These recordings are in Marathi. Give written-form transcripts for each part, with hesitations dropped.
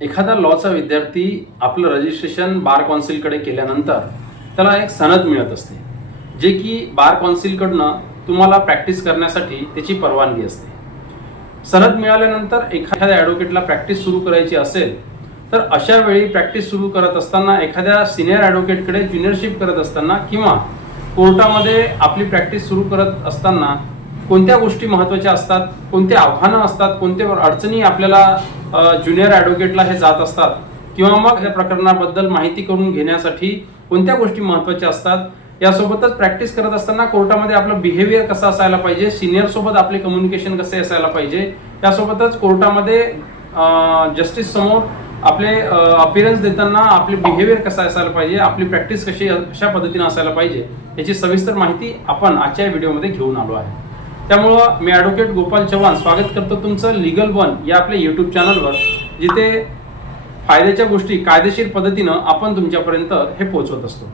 एखादा लॉचा विद्यार्थी आपलं रजिस्ट्रेशन बार कौन्सिलकडे केल्यानंतर त्याला एक सनद मिळत असते, जे की बार कौन्सिलकडनं तुम्हाला प्रॅक्टिस करण्यासाठी त्याची परवानगी असते. सनद मिळाल्यानंतर एखाद्या ॲडव्होकेटला प्रॅक्टिस सुरू करायची असेल तर अशा वेळी प्रॅक्टिस सुरू करत असताना एखाद्या सिनियर ॲडव्होकेटकडे ज्युनियरशिप करत असताना किंवा कोर्टामध्ये आपली प्रॅक्टिस सुरू करत असताना कोणत्या गोष्टी महत्त्वाच्या असतात, कोणते आव्हानं असतात, कोणत्या अडचणी आपल्याला ज्युनियर ॲडव्होकेटला हे जात असतात किंवा मग या प्रकरणाबद्दल माहिती करून घेण्यासाठी कोणत्या गोष्टी महत्त्वाच्या असतात, यासोबतच प्रॅक्टिस करत असताना कोर्टामध्ये आपलं बिहेवियर कसं असायला पाहिजे, सिनियरसोबत आपले कम्युनिकेशन कसे असायला पाहिजे, यासोबतच कोर्टामध्ये जस्टिस समोर आपले अपीयरन्स देताना आपले बिहेवियर कसं असायला पाहिजे, आपली प्रॅक्टिस कशा पद्धतीने असायला पाहिजे, याची सविस्तर माहिती आपण आजच्या व्हिडिओमध्ये घेऊन आलो आहे. त्यामुळं मी ॲडव्होकेट गोपाल चव्हाण स्वागत करतो तुमचं लीगल वन या आपल्या यूट्यूब चॅनलवर, जिथे फायद्याच्या गोष्टी कायदेशीर पद्धतीनं आपण तुमच्यापर्यंत हे पोहोचवत असतो.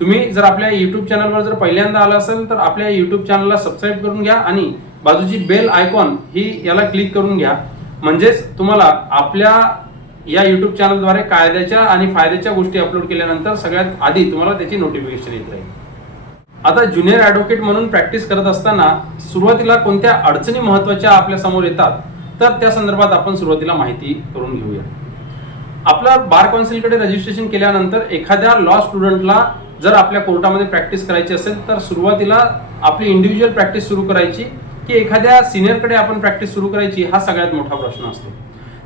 तुम्ही जर आपल्या यूट्यूब चॅनलवर जर पहिल्यांदा आला असेल तर आपल्या यूट्यूब चॅनलला सबस्क्राईब करून घ्या आणि बाजूची बेल आयकॉन ही याला क्लिक करून घ्या, म्हणजेच तुम्हाला आपल्या या यूट्यूब चॅनलद्वारे कायद्याच्या आणि फायद्याच्या गोष्टी अपलोड केल्यानंतर सगळ्यात आधी तुम्हाला त्याची नोटिफिकेशन येत राहील. आता ज्युनियर ॲडव्होकेट म्हणून प्रॅक्टिस करत असताना सुरुवातीला कोणत्या अडचणी महत्त्वाच्या आपल्या समोर येतात तर त्या संदर्भात आपण सुरुवातीला माहिती करून घेऊया. आपलं बार कौन्सिलकडे रजिस्ट्रेशन केल्यानंतर एखाद्या लॉ स्टुडंटला जर आपल्या कोर्टामध्ये प्रॅक्टिस करायची असेल तर सुरुवातीला आपली इंडिव्हिज्युअल प्रॅक्टिस सुरू करायची की एखाद्या सिनियरकडे आपण प्रॅक्टिस सुरू करायची, हा सगळ्यात मोठा प्रश्न असतो.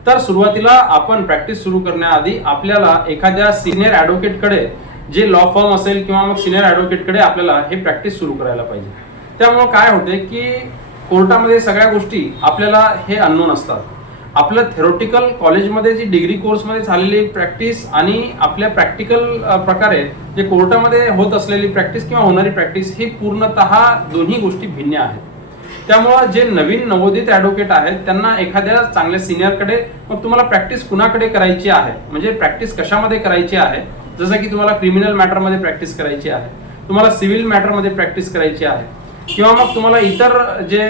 तर सुरुवातीला आपण प्रॅक्टिस सुरू करण्याआधी आपल्याला एखाद्या सिनियर ॲडव्होकेटकडे, जे लॉ फर्म असेल किंवा मग सिनियर ॲडव्होकेटकडे आपल्याला हे प्रॅक्टिस सुरू करायला पाहिजे. त्यामुळं काय होते की कोर्टामध्ये सगळ्या गोष्टी आपल्याला हे अननोन असतात. आपलं थेरोटिकल कॉलेजमध्ये जी डिग्री कोर्समध्ये झालेली प्रॅक्टिस आणि आपल्या प्रॅक्टिकल प्रकारे जे कोर्टामध्ये होत असलेली प्रॅक्टिस किंवा होणारी प्रॅक्टिस ही पूर्णतः दोन्ही गोष्टी भिन्न आहेत. त्यामुळं जे नवीन नवोदित ॲडव्होकेट आहेत त्यांना एखाद्या चांगल्या सिनियरकडे, मग तुम्हाला प्रॅक्टिस कुणाकडे करायची आहे, म्हणजे प्रॅक्टिस कशामध्ये करायची आहे, जसं की तुम्हाला क्रिमिनल मॅटरमध्ये प्रॅक्टिस करायची आहे, तुम्हाला सिव्हिल मॅटरमध्ये प्रॅक्टिस करायची आहे, किंवा मग तुम्हाला इतर जे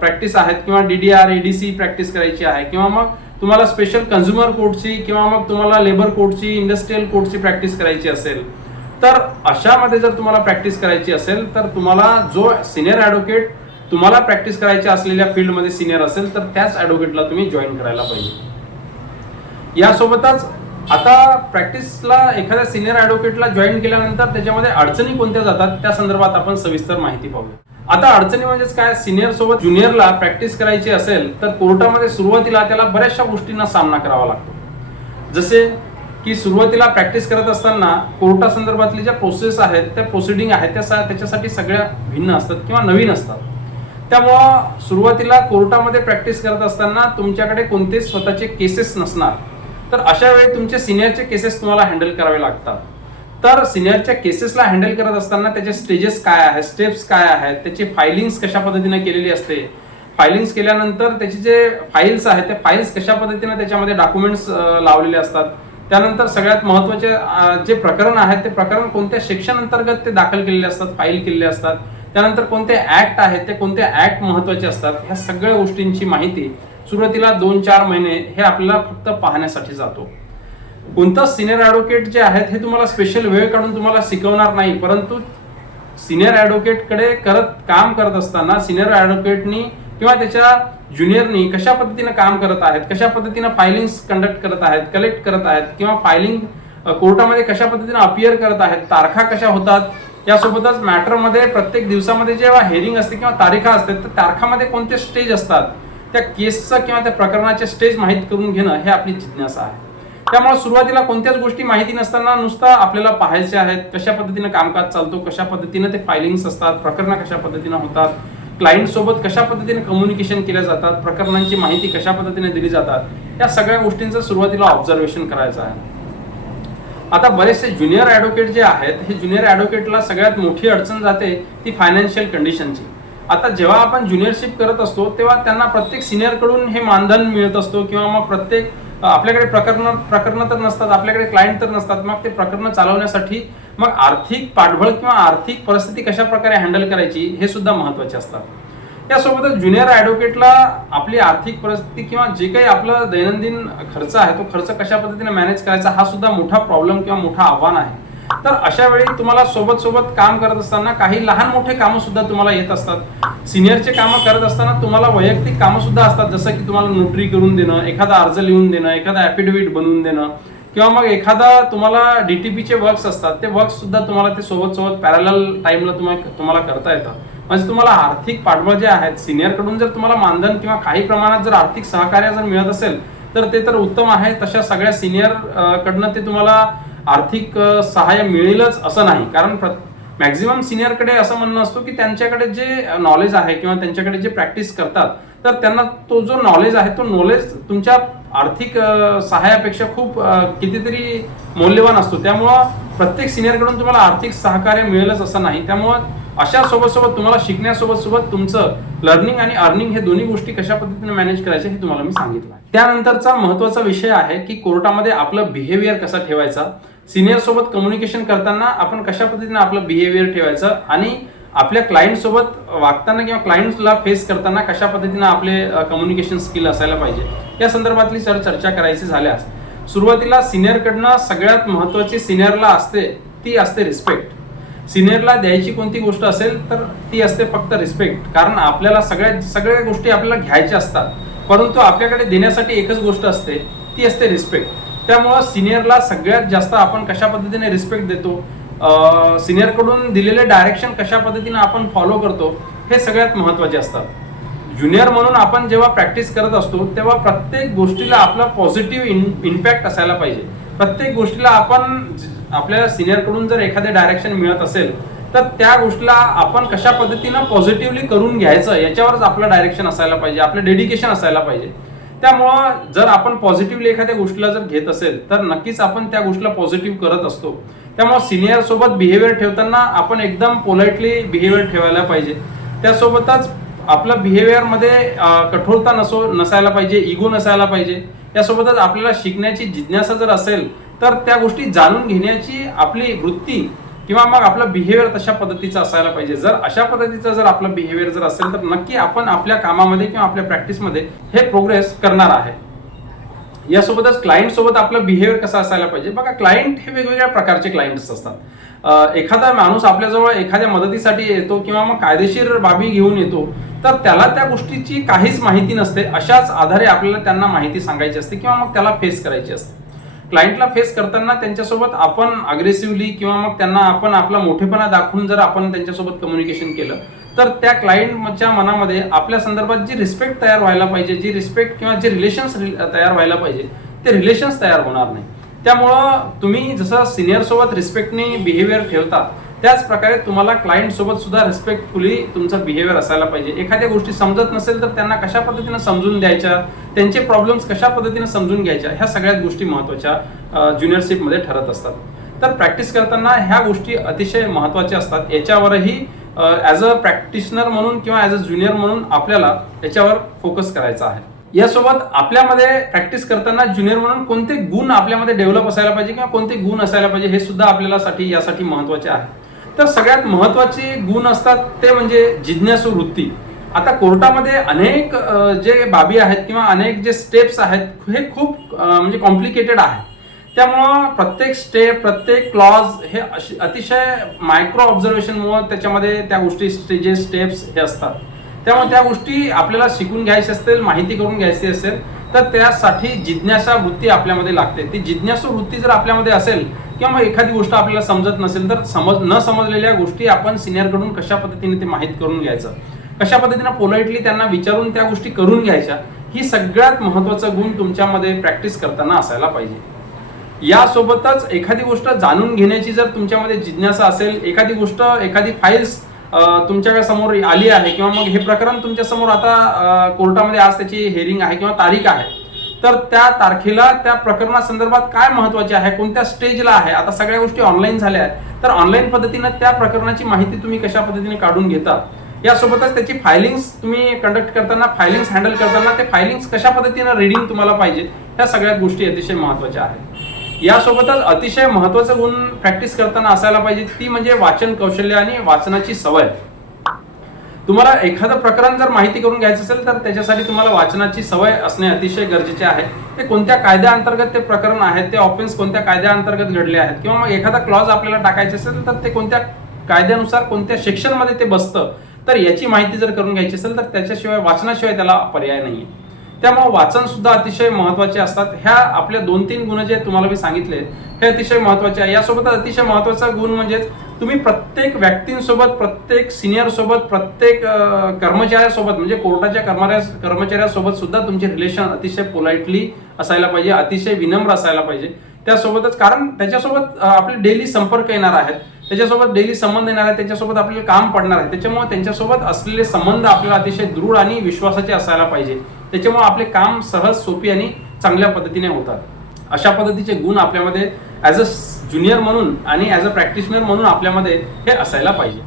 प्रॅक्टिस आहेत किंवा DDR ADC प्रॅक्टिस करायची आहे, किंवा मग तुम्हाला स्पेशल कन्झ्युमर कोर्टची किंवा मग तुम्हाला लेबर कोर्टची, इंडस्ट्रियल कोर्टची प्रॅक्टिस करायची असेल, तर अशामध्ये जर तुम्हाला प्रॅक्टिस करायची असेल तर तुम्हाला जो सिनियर ॲडव्होकेट तुम्हाला प्रॅक्टिस करायच्या असलेल्या फील्डमध्ये सिनियर असेल तर त्याच ॲडव्होकेटला तुम्ही जॉईन करायला पाहिजे. यासोबतच आता प्रॅक्टिसला एखाद्या सिनियर ॲडव्होकेटला जॉईन केल्यानंतर त्याच्यामध्ये अडचणी कोणत्या जातात त्या संदर्भात आपण सविस्तर माहिती पाहूया. आता अडचणी म्हणजेच काय, सिनियर सोबत ज्युनियरला प्रॅक्टिस करायची असेल तर कोर्टामध्ये सुरुवातीला त्याला बऱ्याचशा गोष्टींना सामना करावा लागतो. जसे की सुरुवातीला प्रॅक्टिस करत असताना कोर्टासंदर्भातली ज्या प्रोसेस आहेत, त्या प्रोसिडिंग आहेत, त्याच्यासाठी सगळ्या भिन्न असतात किंवा नवीन असतात. त्यामुळं सुरुवातीला कोर्टामध्ये प्रॅक्टिस करत असताना तुमच्याकडे कोणतेच स्वतःचे केसेस नसणार, तर अशा वेळी तुमचे सिनियरचे केसेस तुम्हाला हँडल करावे लागतात. तर सिनियरच्या केसेसला हँडल करत असताना त्याचे स्टेजेस काय आहेत, स्टेप्स काय आहेत, त्याची फायलिंग्स कशा पद्धतीने केलेली असते, फायलिंग्स केल्यानंतर त्याचे जे फाईल्स आहेत त्या फाईल्स कशा पद्धतीने त्याच्यामध्ये डॉक्युमेंट्स लावलेले असतात, त्यानंतर सगळ्यात महत्त्वाचे जे प्रकरण आहेत ते प्रकरण कोणत्या सेक्शन अंतर्गत ते दाखल केलेले असतात, फाईल केलेले असतात, त्यानंतर कोणते ऍक्ट आहेत, ते कोणते ऍक्ट महत्त्वाचे असतात, ह्या सगळ्या गोष्टींची माहिती सुरुवातीला 2-4 महिने हे आपल्याला फक्त पाहण्यासाठी जातो. कोणतं सिनियर ॲडव्होकेट जे आहेत हे तुम्हाला स्पेशल वेळ काढून तुम्हाला शिकवणार नाही, परंतु सिनियर ॲडव्होकेटकडे काम करत असताना सिनियर ॲडव्होकेटनी किंवा त्याच्या ज्युनियरनी कशा पद्धतीनं काम करत आहेत, कशा पद्धतीनं फायलिंग्स कंडक्ट करत आहेत, कलेक्ट करत आहेत, किंवा फायलिंग कोर्टामध्ये कशा पद्धतीनं अपियर करत आहेत, तारखा कशा होतात, यासोबतच मॅटरमध्ये प्रत्येक दिवसामध्ये जेव्हा हेअरिंग असते किंवा तारीखा असते तर तारखामध्ये कोणते स्टेज असतात, त्या केसचं किंवा त्या प्रकरणाचे स्टेज माहीत करून घेणं हे आपली जिज्ञासा आहे. त्यामुळे सुरुवातीला कोणत्याच गोष्टी माहिती नसताना नुसतं आपल्याला पाहायचे आहेत, कशा पद्धतीनं कामकाज चालतो, कशा पद्धतीनं ते फायलिंग्स असतात, प्रकरणं कशा पद्धतीनं होतात, क्लायंट सोबत कशा पद्धतीने कम्युनिकेशन केल्या जातात, प्रकरणांची माहिती कशा पद्धतीने दिली जातात, या सगळ्या गोष्टींचं सुरुवातीला ऑब्झर्वेशन करायचं आहे. आता बरेचसे ज्युनियर ॲडव्होकेट जे आहेत, हे ज्युनियर ॲडव्होकेटला सगळ्यात मोठी अडचण जाते ती फायनान्शियल कंडिशनची. आता जेव्हा आपण ज्युनियरशिप करत असतो तेव्हा त्यांना प्रत्येक सिनियरकडून हे मानधन मिळत असतो, किंवा मग प्रत्येक आपल्याकडे प्रकरणं तर नसतात, आपल्याकडे क्लायंट तर नसतात, मग ते प्रकरणं चालवण्यासाठी मग आर्थिक पाठबळ किंवा आर्थिक परिस्थिती कशा प्रकारे हँडल करायची हे सुद्धा महत्त्वाचे असतात. त्यासोबतच ज्युनियर ॲडव्होकेटला आपली आर्थिक परिस्थिती किंवा जे काही आपला दैनंदिन खर्च आहे तो खर्च कशा पद्धतीने मॅनेज करायचा हा सुद्धा मोठा प्रॉब्लेम किंवा मोठा आव्हान आहे. तर अशा वेळी तुम्हाला सोबत सोबत काम करत असताना काही लहान मोठे कामं सुद्धा तुम्हाला येत असतात. सिनियरचे कामं करत असताना तुम्हाला वैयक्तिक कामं सुद्धा असतात, जसं की तुम्हाला नोटरी करून देणं, एखादा अर्ज लिहून देणं, एखादा ॲफिडेव्हिट बनवून देणं किंवा मग एखादा तुम्हाला DTPचे वर्क्स असतात ते वर्क्स सुद्धा तुम्हाला ते सोबत सोबत पॅरलल टाइमला तुम्हाला करता येतात. म्हणजे तुम्हाला आर्थिक पाठबळ जे आहेत सिनियरकडून जर तुम्हाला मानधन किंवा काही प्रमाणात जर आर्थिक सहकार्य जर मिळत असेल तर ते तर उत्तम आहे. तशा सगळ्या सिनियर कडनं ते तुम्हाला आर्थिक सहाय्य मिळेलच असं नाही, कारण मॅक्झिमम सिनियरकडे असं म्हणणं असतो की त्यांच्याकडे जे नॉलेज आहे किंवा त्यांच्याकडे जे प्रॅक्टिस करतात तर त्यांना तो जो नॉलेज आहे तो नॉलेज तुमच्या आर्थिक सहाय्यापेक्षा खूप कितीतरी मौल्यवान असतो. त्यामुळं प्रत्येक सिनियरकडून तुम्हाला आर्थिक सहकार्य मिळेलच असं नाही. त्यामुळं अशा सोबत तुम्हाला शिकण्यासोबत तुमचं लर्निंग आणि अर्निंग हे दोन्ही गोष्टी कशा पद्धतीने मॅनेज करायचे हे तुम्हाला मी सांगितलं. त्यानंतरचा महत्वाचा विषय आहे की कोर्टामध्ये आपलं बिहेवियर कसा ठेवायचा, सिनियर सोबत कम्युनिकेशन करताना आपण कशा पद्धतीने आपलं बिहेवियर ठेवायचं आणि आपल्या क्लायंट सोबत वागताना किंवा क्लायंटला फेस करताना कशा पद्धतीने आपले कम्युनिकेशन स्किल असायला पाहिजे या संदर्भातली चर्चा करायची झाल्यास सुरुवातीला सिनियरकडनं सगळ्यात महत्वाची सिनियरला असते ती असते रिस्पेक्ट. सिनियरला द्यायची कोणती गोष्ट असेल तर ती असते फक्त रिस्पेक्ट. कारण आपल्याला सगळ्या गोष्टी आपल्याला घ्यायच्या असतात, परंतु आपल्याकडे देण्यासाठी एकच गोष्ट असते ती असते रिस्पेक्ट. त्यामुळं सिनियरला सगळ्यात जास्त आपण कशा पद्धतीने रिस्पेक्ट देतो, सिनियरकडून दिलेले डायरेक्शन कशा पद्धतीने आपण फॉलो करतो हे सगळ्यात महत्त्वाचे असतात. ज्युनियर म्हणून आपण जेव्हा प्रॅक्टिस करत असतो तेव्हा प्रत्येक गोष्टीला आपला पॉझिटिव्ह इम्पॅक्ट असायला पाहिजे. प्रत्येक गोष्टीला आपण आपल्याला सिनियरकडून जर एखादे डायरेक्शन मिळत असेल तर त्या गोष्टीला आपण कशा पद्धतीनं पॉझिटिव्हली करून घ्यायचं याच्यावरच आपलं डायरेक्शन असायला पाहिजे, आपलं डेडिकेशन असायला पाहिजे. त्यामुळं जर आपण पॉझिटिव्हली एखाद्या गोष्टीला जर घेत असेल तर नक्कीच आपण त्या गोष्टीला पॉझिटिव्ह करत असतो. त्यामुळे सिनियर सोबत बिहेवियर ठेवताना आपण एकदम पोलाइटली बिहेवियर ठेवायला पाहिजे. त्यासोबतच आपल्या बिहेवियरमध्ये कठोरता नसायला पाहिजे, इगो नसायला पाहिजे. यासोबतच आपल्याला शिकण्याची जिज्ञासा जर असेल तर त्या गोष्टी जाणून घेण्याची आपली वृत्ती किंवा मग आपला बिहेवियर तशा पद्धतीचा असायला पाहिजे. जर अशा पद्धतीचा जर आपला बिहेवियर जर असेल तर नक्की आपण आपल्या कामामध्ये किंवा आपल्या प्रॅक्टिसमध्ये हे प्रोग्रेस करणार आहे. यासोबतच क्लायंट सोबत आपलं बिहेवियर कसं असायला पाहिजे. बघा, क्लायंट हे वेगवेगळ्या प्रकारचे क्लायंट्स असतात. एखादा माणूस आपल्याजवळ एखाद्या मदतीसाठी येतो किंवा मग कायदेशीर बाबी घेऊन येतो तर त्याला त्या गोष्टीची काहीच माहिती नसते. अशाच आधारे आपल्याला त्यांना माहिती सांगायची असते किंवा मग त्याला फेस करायची असते. क्लायंटला फेस करताना त्यांच्यासोबत आपण अग्रेसिव्हली किंवा मग त्यांना आपण आपला मोठेपणा दाखवून जर आपण त्यांच्यासोबत कम्युनिकेशन केलं तर त्या क्लायंटच्या मनामध्ये आपल्या संदर्भात जी रिस्पेक्ट तयार व्हायला पाहिजे, जी रिस्पेक्ट किंवा जे रिलेशन्स तयार व्हायला पाहिजे ते रिलेशन्स तयार होणार नाही. त्यामुळं तुम्ही जसं सिनियर सोबत रिस्पेक्टने बिहेवियर ठेवता त्याच प्रकारे तुम्हाला क्लायंट सोबत सुद्धा रिस्पेक्टफुली तुमचं बिहेवियर असायला पाहिजे. एखाद्या गोष्टी समजत नसेल तर त्यांना कशा पद्धतीने समजून द्यायच्या, त्यांचे प्रॉब्लेम्स कशा पद्धतीने समजून घ्यायच्या, ह्या सगळ्यात गोष्टी महत्त्वाच्या ज्युनियरशिपमध्ये ठरत असतात. तर प्रॅक्टिस करताना ह्या गोष्टी अतिशय महत्त्वाच्या असतात. याच्यावरही ॲज अ प्रॅक्टिशनर म्हणून किंवा ॲज अ ज्युनियर म्हणून आपल्याला याच्यावर फोकस करायचा आहे. यासोबत आपल्यामध्ये प्रॅक्टिस करताना ज्युनियर म्हणून कोणते गुण आपल्यामध्ये डेव्हलप असायला पाहिजे किंवा कोणते गुण असायला पाहिजे हे सुद्धा आपल्याला यासाठी महत्त्वाचे आहे. तर सगळ्यात महत्त्वाचे गुण असतात ते म्हणजे जिज्ञासू वृत्ती. आता कोर्टामध्ये अनेक जे बाबी आहेत किंवा अनेक जे स्टेप्स आहेत हे खूप म्हणजे कॉम्प्लिकेटेड आहे. त्यामुळं प्रत्येक स्टेप, प्रत्येक क्लॉज हे अतिशय मायक्रो ऑब्झर्वेशनमुळे त्याच्यामध्ये त्या गोष्टी जे स्टेप्स हे असतात. त्यामुळे त्या गोष्टी आपल्याला शिकून घ्यायची असतील, माहिती करून घ्यायची असेल तर त्यासाठी जिज्ञासा वृत्ती आपल्यामध्ये लागते. ती जिज्ञासू वृत्ती जर आपल्यामध्ये असेल किंवा मग एखादी गोष्ट आपल्याला समजत नसेल तर न समजलेल्या गोष्टी आपण सिनियरकडून कशा पद्धतीने ते माहीत करून घ्यायचं, कशा पद्धतीने पोलाइटली त्यांना विचारून त्या गोष्टी करून घ्यायच्या, ही सगळ्यात महत्त्वाचा गुण तुमच्यामध्ये प्रॅक्टिस करताना असायला पाहिजे. यासोबतच एखादी गोष्ट जाणून घेण्याची जर तुमच्यामध्ये जिज्ञासा असेल, एखादी फाईल्स तुमच्या समोर आली आहे किंवा मग हे प्रकरण तुमच्या समोर आता कोर्टामध्ये आज त्याची हेअरिंग आहे किंवा तारीख आहे, तर त्या तारखेला त्या प्रकरणासंदर्भात काय महत्त्वाचे आहे, कोणत्या स्टेजला आहे. आता सगळ्या गोष्टी ऑनलाईन झाल्या आहेत तर ऑनलाईन पद्धतीनं त्या प्रकरणाची माहिती तुम्ही कशा पद्धतीने काढून घेता. यासोबतच त्याची फायलिंग्स तुम्ही कंडक्ट करताना, फायलिंग्स हँडल करताना ते फायलिंग्स कशा पद्धतीनं रीडिंग तुम्हाला पाहिजे, ह्या सगळ्यात गोष्टी अतिशय महत्त्वाच्या आहेत. यासोबतच अतिशय महत्त्वाचं गुण प्रॅक्टिस करताना असायला पाहिजे ती म्हणजे वाचन कौशल्य आणि वाचनाची सवय. तुम्हाला एखादं प्रकरण जर माहिती करून घ्यायचं असेल तर त्याच्यासाठी तुम्हाला वाचनाची सवय असणे अतिशय गरजेचे आहे. ते कोणत्या कायद्याअंतर्गत ते प्रकरण आहे, ते ऑफेन्स कोणत्या कायद्याअंतर्गत घडले आहेत, किंवा मग एखादा क्लॉज आपल्याला टाकायचा असेल तर ते कोणत्या कायद्यानुसार कोणत्या सेक्शनमध्ये ते बसतं, तर याची माहिती जर करून घ्यायची असेल तर त्याच्याशिवाय वाचनाशिवाय त्याला पर्याय नाही. त्यामुळे वाचन सुद्धा अतिशय महत्त्वाचे असतात. ह्या आपल्या 2-3 गुण जे तुम्हाला मी सांगितले हे अतिशय महत्त्वाचे आहे. यासोबत अतिशय महत्त्वाचा गुण म्हणजे तुम्ही प्रत्येक व्यक्तींसोबत, प्रत्येक सिनियर सोबत, प्रत्येक कर्मचाऱ्यासोबत म्हणजे कोर्टाच्या कर्मचाऱ्यासोबत सुद्धा तुमचे रिलेशन अतिशय पोलाइटली असायला पाहिजे, अतिशय विनम्र असायला पाहिजे. त्यासोबतच कारण त्याच्यासोबत आपले डेली संपर्क येणार आहेत, त्याच्यासोबत डेली संबंध येणार आहेत, त्याच्यासोबत आपल्याला काम पडणार आहे. त्याच्यामुळे त्यांच्यासोबत असलेले संबंध आपल्याला अतिशय दृढ आणि विश्वासाचे असायला पाहिजे. त्याच्यामुळे आपले काम सहज, सोपी आणि चांगल्या पद्धतीने होतात. अशा पद्धतीचे गुण आपल्यामध्ये ॲज अ ज्युनियर म्हणून आणि ॲज अ प्रॅक्टिशनर म्हणून आपल्यामध्ये हे असायला पाहिजे.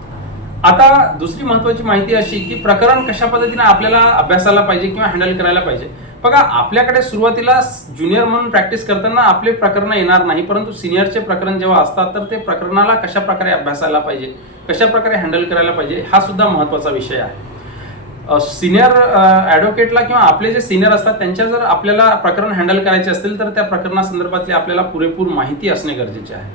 आता दुसरी महत्त्वाची माहिती अशी की प्रकरण कशा पद्धतीने आपल्याला अभ्यासाला पाहिजे किंवा हँडल करायला पाहिजे. बघा, आपल्याकडे सुरुवातीला ज्युनियर म्हणून प्रॅक्टिस करताना आपले प्रकरण येणार नाही, परंतु सिनियरचे प्रकरण जेव्हा असतात तर ते प्रकरणाला कशा प्रकारे अभ्यासायला पाहिजे, कशा प्रकारे हँडल करायला पाहिजे हा सुद्धा महत्त्वाचा विषय आहे. सिनियर ॲडव्होकेटला किंवा आपले जे सिनियर असतात त्यांच्या जर आपल्याला प्रकरण हँडल करायचे असतील तर त्या प्रकरणासंदर्भातली आपल्याला पुरेपूर माहिती असणे गरजेचे आहे.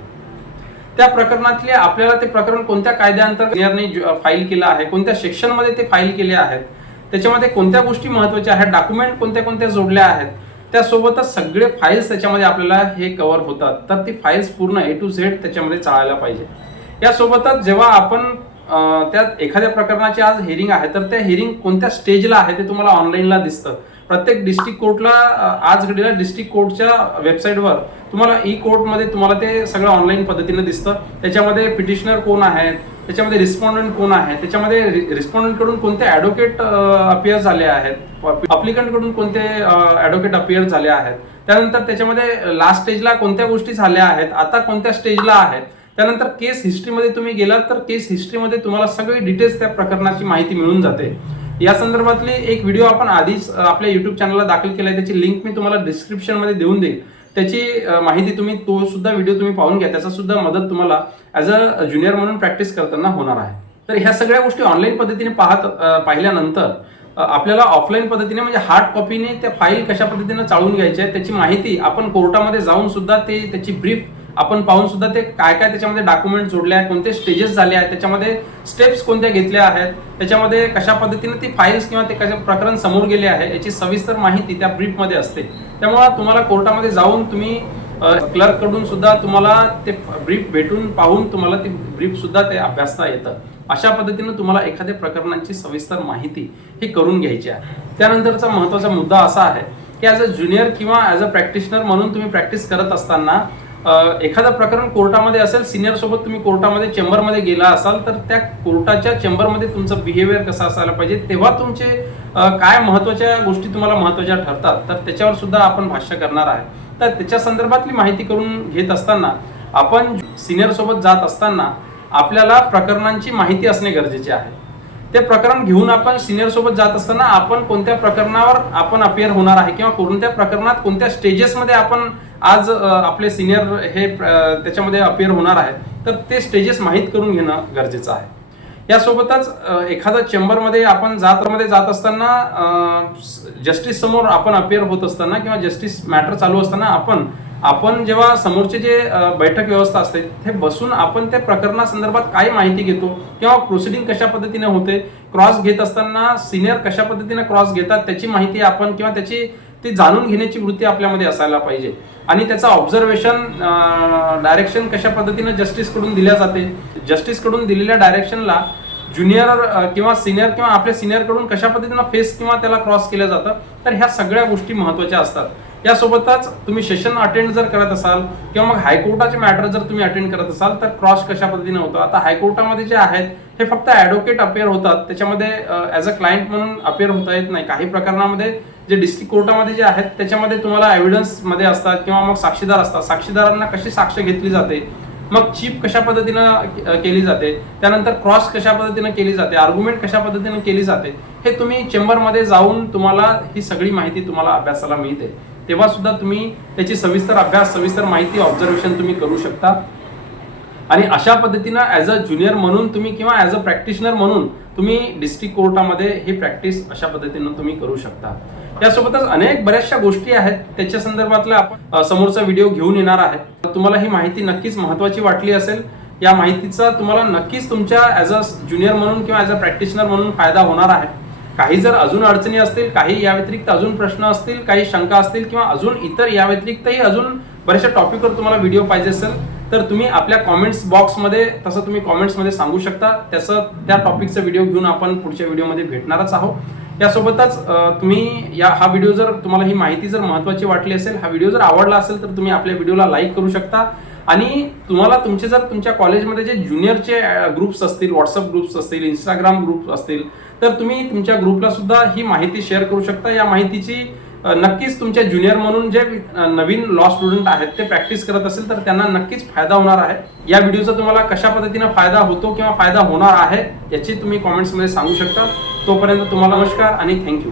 त्या प्रकरणातले आपल्याला ते प्रकरण कोणत्या कायद्याअंतर्गत सिनियरने फाईल केलं आहे, कोणत्या सेक्शनमध्ये ते फाईल केले आहेत, त्याच्यामध्ये कोणत्या गोष्टी महत्त्वाच्या आहेत, डॉक्युमेंट कोणत्या कोणत्या जोडल्या आहेत, त्यासोबतच सगळे फाईल्स त्याच्यामध्ये आपल्याला हे कव्हर होतात. तर ती फाईल्स पूर्ण A to Z त्याच्यामध्ये चाळायला पाहिजे. यासोबतच जेव्हा आपण त्यात एखाद्या प्रकरणाची आज हिअरिंग आहे तर त्या हिअरिंग कोणत्या स्टेजला आहे ते तुम्हाला ऑनलाईनला दिसतं. प्रत्येक डिस्ट्रिक्ट कोर्टला आज घडलेल्या डिस्ट्रिक्ट कोर्टच्या वेबसाईटवर तुम्हाला कोर्टमध्ये तुम्हाला ते सगळं ऑनलाईन पद्धतीने दिसतं. त्याच्यामध्ये पिटिशनर कोण आहेत, त्याच्यामध्ये रिस्पॉन्डंट कोण आहे, त्याच्यामध्ये रिस्पॉन्डंटकडून कोणते ॲडव्होकेट अपियर झाले आहेत, अप्लिकंटकडून कोणते ॲडव्होकेट अपियर झाले आहेत, त्यानंतर त्याच्यामध्ये लास्ट स्टेजला कोणत्या गोष्टी झाल्या आहेत, आता कोणत्या स्टेजला आहेत, त्यानंतर केस हिस्ट्रीमध्ये तुम्ही गेलात तर केस हिस्ट्रीमध्ये तुम्हाला सगळी डिटेल्स त्या प्रकरणाची माहिती मिळून जाते. या संदर्भातली एक व्हिडिओ आपण आधीच आपल्या युट्यूब चॅनलला दाखल केला आहे, त्याची लिंक मी तुम्हाला डिस्क्रिप्शनमध्ये देऊन देईल. त्याची माहिती तुम्ही तो सुद्धा व्हिडिओ तुम्ही पाहून घ्या, त्याचा सुद्धा मदत तुम्हाला ॲज अ ज्युनियर म्हणून प्रॅक्टिस करताना होणार आहे. तर ह्या सगळ्या गोष्टी ऑनलाईन पद्धतीने पाहिल्यानंतर आपल्याला ऑफलाईन पद्धतीने म्हणजे हार्ड कॉपीने त्या फाईल कशा पद्धतीने चाळून घ्यायच्या आहेत त्याची माहिती आपण कोर्टामध्ये जाऊन सुद्धा त्याची ब्रीफ आपण पाहून सुद्धा ते काय काय त्याच्यामध्ये डॉक्युमेंट जोडले आहेत, कोणते स्टेजेस झाले आहेत, त्याच्यामध्ये स्टेप्स कोणत्या घेतल्या आहेत, त्याच्यामध्ये कशा पद्धतीने ती फाईल्स किंवा ते कशा प्रकरण समोर गेले आहे याची सविस्तर माहिती त्या ब्रीफमध्ये असते. त्यामुळे तुम्हाला कोर्टामध्ये जाऊन तुम्ही क्लर्ककडून सुद्धा तुम्हाला ते ब्रीफ भेटून पाहून तुम्हाला ती ब्रीफ सुद्धा ते अभ्यासता येतं. अशा पद्धतीने तुम्हाला एखाद्या प्रकरणांची सविस्तर माहिती ही करून घ्यायची आहे. त्यानंतरचा महत्त्वाचा मुद्दा असा आहे की ॲज अ ज्युनियर किंवा ॲज अ प्रॅक्टिशनर म्हणून तुम्ही प्रॅक्टिस करत असताना एखादं प्रकरण कोर्टामध्ये असेल, सिनियर सोबत तुम्ही कोर्टामध्ये चेंबरमध्ये गेला असाल तर त्या कोर्टाच्या चेंबरमध्ये तुमचं बिहेवियर कसं असायला पाहिजे, तेव्हा तुमचे काय महत्त्वाच्या गोष्टी तुम्हाला महत्त्वाच्या ठरतात तर त्याच्यावर सुद्धा आपण भाष्य करणार आहे. तर त्याच्या संदर्भातली माहिती करून घेत असताना आपण सिनियर सोबत जात असताना आपल्याला प्रकरणांची माहिती असणे गरजेचे आहे. ते प्रकरण घेऊन आपण सिनियर सोबत जात असताना आपण कोणत्या प्रकरणावर आपण अपियर होणार आहे किंवा कोणत्या प्रकरणात कोणत्या स्टेजेसमध्ये आपण आज आपले सिनियर हे त्याच्यामध्ये अपियर होणार आहे तर ते स्टेजेस माहीत करून घेणं गरजेचं आहे. यासोबतच एखादा चेंबरमध्ये आपण जात असताना जस्टिस समोर आपण अपियर होत असताना किंवा जस्टिस मॅटर चालू असताना आपण जेव्हा समोरचे जे बैठक व्यवस्था असते ते बसून आपण त्या प्रकरणासंदर्भात काय माहिती घेतो किंवा प्रोसिडिंग कशा पद्धतीने होते, क्रॉस घेत असताना सिनियर कशा पद्धतीने क्रॉस घेतात त्याची माहिती आपण किंवा ती जाणून घेण्याची वृत्ती आपल्यामध्ये असायला पाहिजे. आणि त्याचा ऑब्झर्वेशन डायरेक्शन कशा पद्धतीने जस्टिसकडून दिल्या जाते, जस्टिसकडून दिलेल्या डायरेक्शनला ज्युनियर किंवा सिनियर किंवा आपल्या सिनियरकडून कशा पद्धतीने फेस किंवा त्याला क्रॉस केलं जातं. तर ह्या सगळ्या गोष्टी महत्त्वाच्या असतात. यासोबतच तुम्ही सेशन अटेंड जर करत असाल किंवा मग हायकोर्टाचे मॅटर जर तुम्ही अटेंड करत असाल तर क्रॉस कशा पद्धतीने होतं. आता हायकोर्टामध्ये जे आहेत हे फक्त ॲडव्होकेट अपियर होतात, त्याच्यामध्ये ॲज अ क्लायंट म्हणून अपियर होता येत नाही. काही प्रकरणामध्ये जे डिस्ट्रिक्ट कोर्टामध्ये जे आहेत त्याच्यामध्ये तुम्हाला एव्हिडन्समध्ये असतात किंवा मग साक्षीदार असतात. साक्षीदारांना कशी साक्ष घेतली जाते, मग चीप कशा पद्धतीनं केली जाते, त्यानंतर क्रॉस कशा पद्धतीनं केली जाते, आर्ग्युमेंट कशा पद्धतीनं केली जाते, हे तुम्ही चेंबरमध्ये जाऊन तुम्हाला ही सगळी माहिती तुम्हाला अभ्यासाला मिळते. तेव्हा सुद्धा तुम्ही त्याची सविस्तर माहिती ऑब्झर्वेशन तुम्ही करू शकता. आणि अशा पद्धतीनं ॲज अ ज्युनियर म्हणून तुम्ही किंवा ॲज अ प्रॅक्टिशनर म्हणून तुम्ही डिस्ट्रिक्ट कोर्टामध्ये ही प्रॅक्टिस अशा पद्धतीनं तुम्ही करू शकता. यासोबतच अनेक बऱ्याचशा गोष्टी आहेत, त्याच्या संदर्भातला आपण समोरचा व्हिडिओ घेऊन येणार आहे. तुम्हाला ही माहिती नक्कीच महत्त्वाची वाटली असेल. या माहितीचा तुम्हाला नक्कीच तुमच्या ॲज अ ज्युनियर म्हणून किंवा ॲज अ प्रॅक्टिशनर म्हणून फायदा होणार आहे. काही जर अजून अडचणी असतील, काही या व्यतिरिक्त अजून प्रश्न असतील, काही शंका असतील किंवा अजून इतर या व्यतिरिक्तही अजून बऱ्याचशा टॉपिकवर तुम्हाला व्हिडिओ पाहिजे असेल तर तुम्ही आपल्या कॉमेंट्स बॉक्समध्ये तसं तुम्ही कॉमेंट्समध्ये सांगू शकता. त्या टॉपिकचा व्हिडिओ घेऊन आपण पुढच्या व्हिडिओमध्ये भेटणारच आहोत. यासोबतच तुम्ही हा व्हिडिओ जर तुम्हाला ही माहिती जर महत्त्वाची वाटली असेल, हा व्हिडिओ जर आवडला असेल तर तुम्ही आपल्या व्हिडिओला लाईक करू शकता. आणि तुम्हाला तुमच्या कॉलेजमध्ये जे ज्युनियरचे ग्रुप्स असतील, व्हॉट्सअप ग्रुप्स असतील, इंस्टाग्राम ग्रुप्स असतील तर तुम्ही तुमच्या ग्रुपला सुद्धा ही माहिती शेअर करू शकता. या माहितीची नक्कीच तुमच्या ज्युनियर म्हणून जे नवीन लॉ स्टुडंट आहेत ते प्रॅक्टिस करत असेल तर त्यांना नक्कीच फायदा होणार आहे. या व्हिडिओचा तुम्हाला कशा पद्धतीनं फायदा होतो किंवा फायदा होणार आहे याची तुम्ही कॉमेंट्समध्ये सांगू शकता. तोपर्यंत तुम्हाला नमस्कार आणि थँक्यू.